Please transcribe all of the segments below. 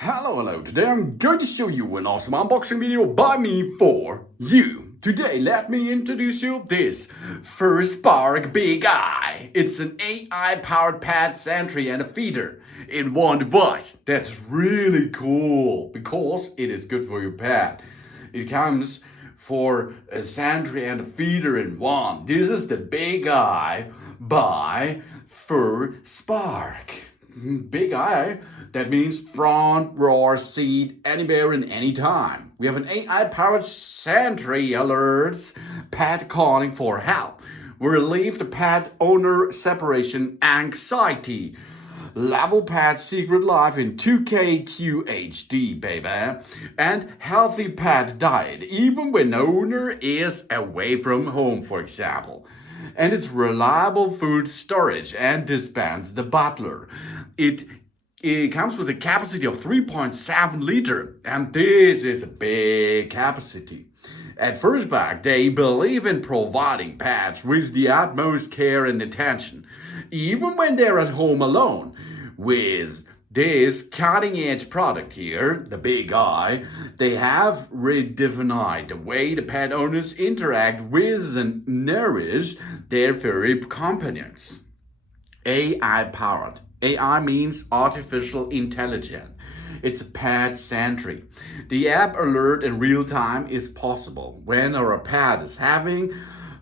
Hello, today I'm going to show you an awesome unboxing video by me for you. Today, let me introduce you this Furspark Big Eye. It's an AI-powered pet sentry and a feeder in one device. That's really cool because it is good for your pet. It comes for a sentry and a feeder in one. This is the Big Eye by Furspark. Big Eye, that means front row seat anywhere and anytime. We have an AI-powered sentry alerts pet calling for help. We relieve the pet owner separation anxiety. Level pet secret life in 2K QHD, baby. And healthy pet diet, even when owner is away from home, for example. And it's reliable food storage and dispense the butler. It comes with a capacity of 3.7 liter, and this is a big capacity. At Furspark, they believe in providing pets with the utmost care and attention, even when they're at home alone. With this cutting-edge product here, the Big Eye, they have redefined the way the pet owners interact with and nourish their furry companions. AI-powered. AI means artificial intelligence. It's a pet sentry. The app alert in real time is possible when our pet is having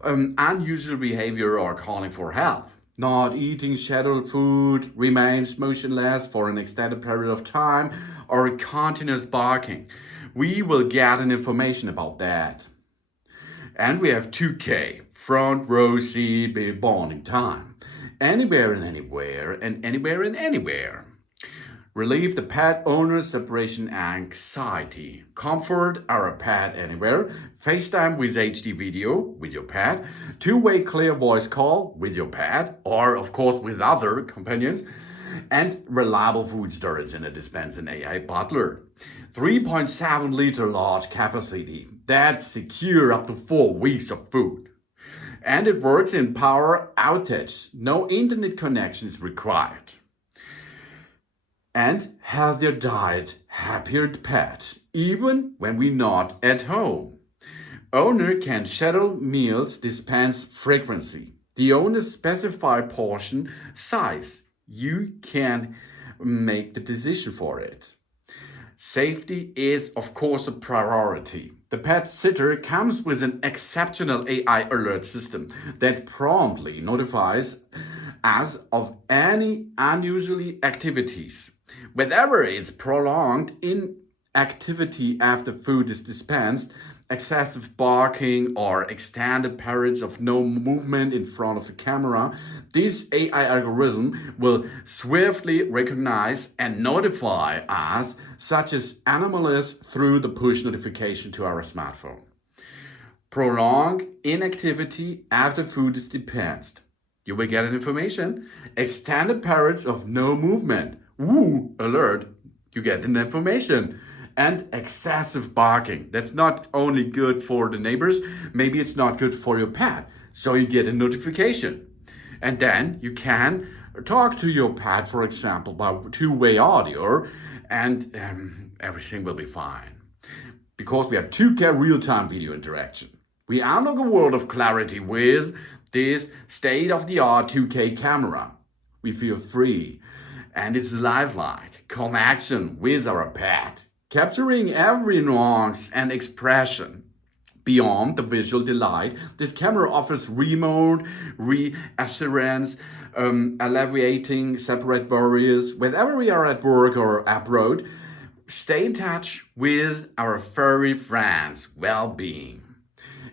unusual behavior or calling for help. Not eating scheduled food, remains motionless for an extended period of time, or continuous barking. We will get an information about that. And we have 2K, front row seat bonding time. Anywhere and anywhere, and anywhere and anywhere. Relieve the pet owner's separation anxiety. Comfort our pet anywhere. FaceTime with HD video with your pet. Two-way clear voice call with your pet, or of course with other companions. And reliable food storage in a dispense and AI butler. 3.7 liter large capacity. That's secure up to 4 weeks of food. And it works in power outage. No internet connection is required. And healthier diet, happier pet, even when we're not at home. Owner can schedule meals, dispense frequency. The owner specify portion size. You can make the decision for it. Safety is, of course, a priority. The pet sitter comes with an exceptional AI alert system that promptly notifies us of any unusual activities. Whether it's prolonged inactivity after food is dispensed, excessive barking, or extended periods of no movement in front of the camera, this AI algorithm will swiftly recognize and notify us, such as anomalies, through the push notification to our smartphone. Prolonged inactivity after food is dispensed. You will get an information. Extended periods of no movement. Woo, alert, you get an information. And excessive barking. That's not only good for the neighbors, maybe it's not good for your pet. So you get a notification. And then you can talk to your pet, for example, by two-way audio, and everything will be fine. Because we have 2K real-time video interaction. We unlock a world of clarity with this state-of-the-art 2K camera. We feel free. And it's lifelike connection with our pet, capturing every nuance and expression. Beyond the visual delight, this camera offers remote reassurance, alleviating separate barriers. Whether we are at work or abroad, stay in touch with our furry friends' well-being.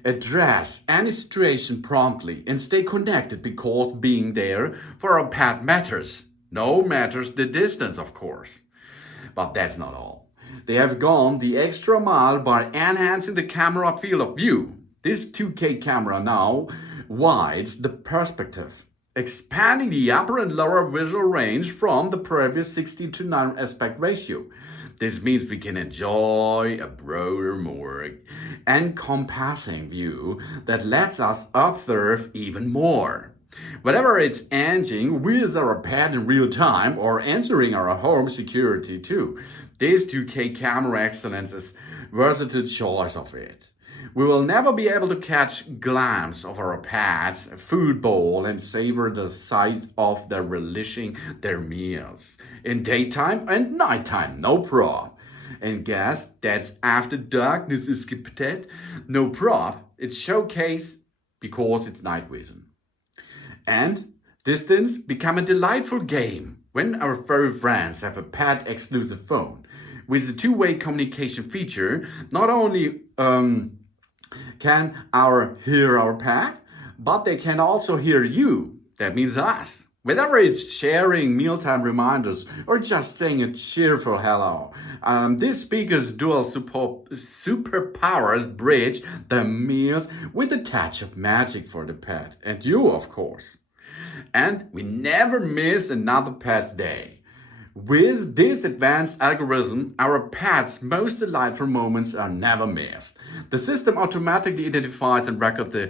Address any situation promptly and stay connected because being there for our pet matters. No matters the distance, of course. But that's not all. They have gone the extra mile by enhancing the camera field of view. This 2K camera now widens the perspective, expanding the upper and lower visual range from the previous 16:9 aspect ratio. This means we can enjoy a broader, more encompassing view that lets us observe even more. Whether it's engaging with our pet in real time or answering our home security too, this 2K camera excellence is versatile choice of it. We will never be able to catch glimpse of our pet's food bowl and savor the sight of their relishing their meals in daytime and nighttime, no problem. And guess that's after darkness is skipped, no problem. It's showcase because it's night vision. And distance become a delightful game when our furry friends have a pet exclusive phone. With the two-way communication feature, not only can hear our pet, but they can also hear you. That means us. Whether it's sharing mealtime reminders or just saying a cheerful hello, this speaker's dual superpowers bridge the meals with a touch of magic for the pet. And you, of course. And we never miss another pet's day. With this advanced algorithm, our pet's most delightful moments are never missed. The system automatically identifies and records the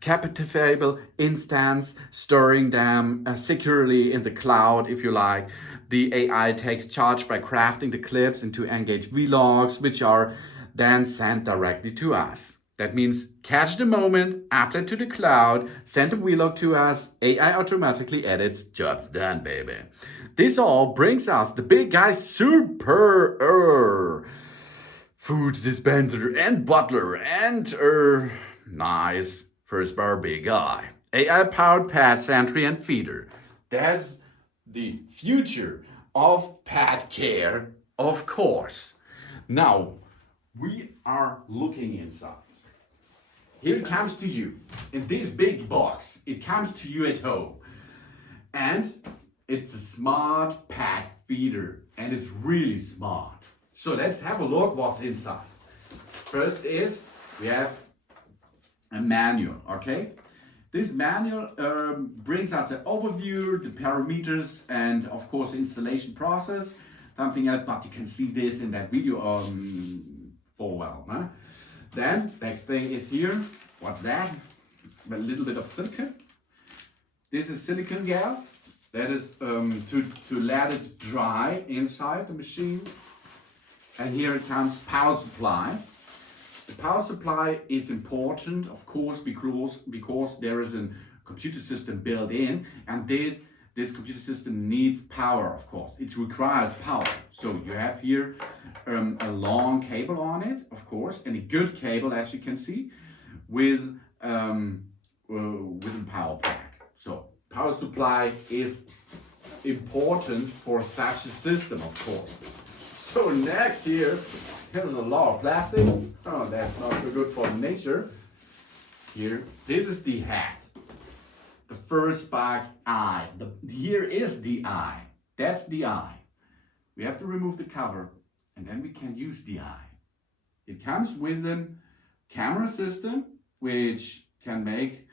captivable instance, storing them securely in the cloud, if you like. The AI takes charge by crafting the clips into engaged vlogs, which are then sent directly to us. That means catch the moment, upload to the cloud, send a vlog to us, AI automatically edits, job's done, baby. This all brings us the Big Eye super food dispenser and butler and nice Furspark Big Eye. AI-powered Pet Sentry and Feeder. That's the future of pet care, of course. Now, we are looking inside. Here it comes to you in this big box. It comes to you at home. And it's a smart pet feeder. And it's really smart. So let's have a look what's inside. First is we have a manual, okay? This manual brings us an overview, the parameters, and of course the installation process. Something else, but you can see this in that video for well. Huh? Then next thing is here. What's that? A little bit of silicone. This is silicone gel. That is to let it dry inside the machine. And here it comes power supply. The power supply is important, of course, because there is a computer system built in, and this computer system needs power, of course. It requires power. So you have here a long cable on it, of course, and a good cable, as you can see, with a power pack. So power supply is important for such a system, of course. So next here, here's a lot of plastic. Oh, that's not so good for nature. Here, this is the hat. The Furspark eye. Here is the eye. That's the eye. We have to remove the cover and then we can use the eye. It comes with a camera system which can make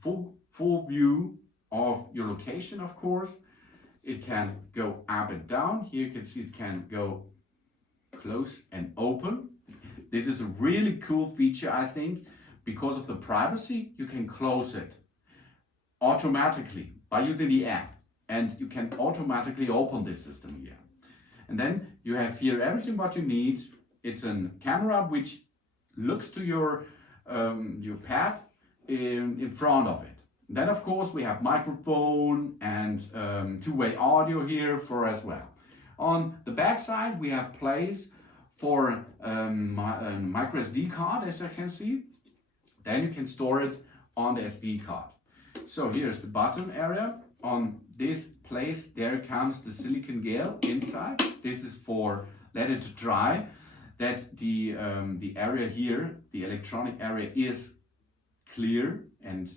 full view of your location, of course. It can go up and down. Here you can see it can go close and open. This is a really cool feature, I think. Because of the privacy, you can close it automatically by using the app. And you can automatically open this system here. And then you have here everything what you need. It's a camera which looks to your pet in front of it. Then of course we have microphone and two-way audio here for as well. On the back side we have place for a micro SD card, as you can see. Then you can store it on the SD card. So here's the bottom area. On this place there comes the silicone gel inside. This is for let it dry. That the area here, the electronic area, is clear and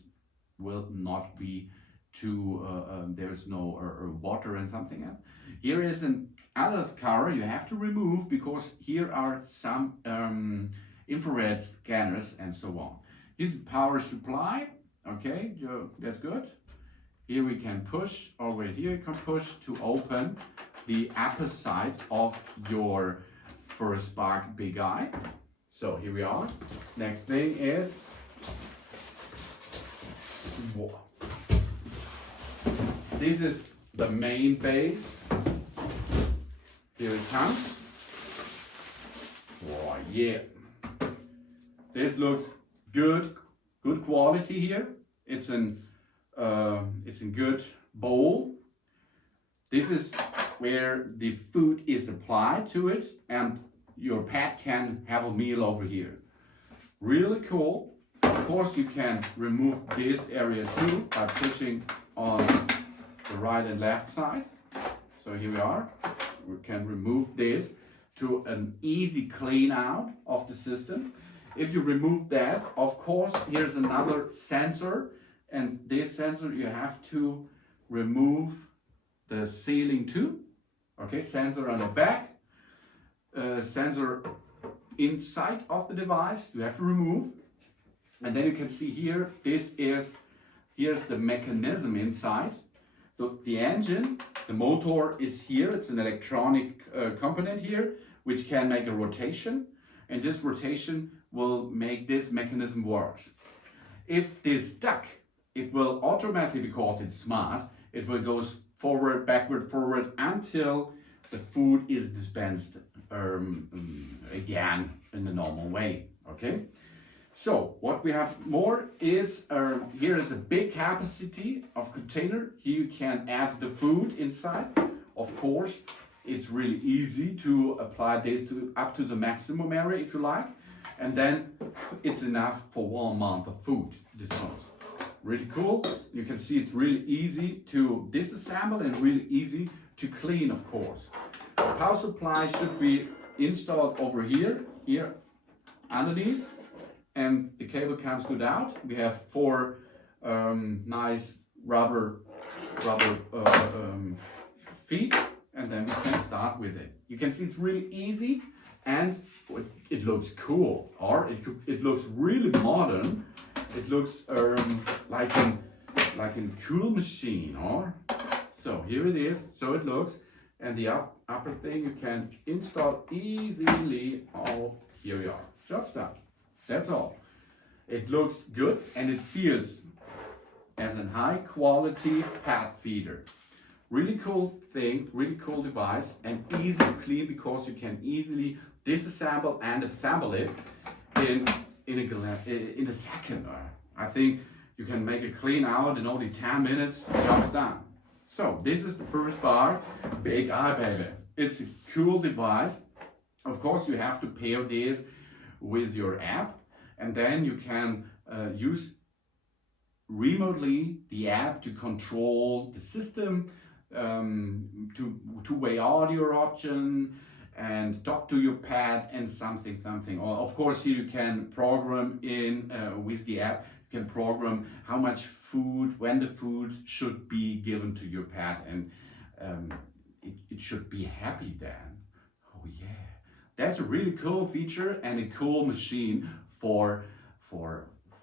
will not be too, there's no water and something else. Here is an other cover you have to remove because here are some infrared scanners and so on. Here's power supply, okay, that's good. Here we can push, over here you can push to open the upper side of your Furspark Big Eye. So here we are. Next thing is Wow. This is the main base. Here it comes. Oh yeah. This looks good quality here. It's in good bowl. This is where the food is applied to it, and your pet can have a meal over here. Really cool. Of course, you can remove this area too by pushing on the right and left side. So here we are. We can remove this to an easy clean out of the system. If you remove that, of course, here's another sensor, and this sensor you have to remove the sealing too. Okay, sensor on the back, sensor inside of the device you have to remove. And then you can see here, here's the mechanism inside. So the engine, the motor is here. It's an electronic component here, which can make a rotation. And this rotation will make this mechanism works. If this stuck, it will automatically, because it's smart, it will go forward, backward, forward until the food is dispensed again in the normal way. Okay. So what we have more is, here is a big capacity of container. Here you can add the food inside. Of course, it's really easy to apply this to up to the maximum area if you like. And then it's enough for 1 month of food. This one's really cool. You can see it's really easy to disassemble and really easy to clean, of course. The power supply should be installed over here underneath. And the cable comes good out. We have 4 nice rubber feet, and then we can start with it. You can see it's really easy, and it looks cool, or it looks really modern. It looks like a cool machine, or so here it is. So it looks, and the upper thing you can install easily. All here we are. Job's done. That's all. It looks good and it feels as a high quality pet feeder. Really cool thing, really cool device, and easy to clean because you can easily disassemble and assemble it in a second. I think you can make a clean out in only 10 minutes, job's done. So this is the Furspark Big Eye, baby. It's a cool device. Of course, you have to pair this with your app, and then you can use remotely the app to control the system, two-way audio option, and talk to your pet and something. Or of course here you can program in with the app. You can program how much food, when the food should be given to your pet, and it should be happy then. Oh yeah. That's a really cool feature and a cool machine for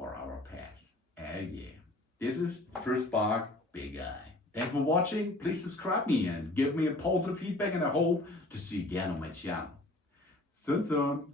our pets. Yeah. This is Furspark Big Eye. Thanks for watching. Please subscribe me and give me a positive feedback, and I hope to see you again on my channel. Soon.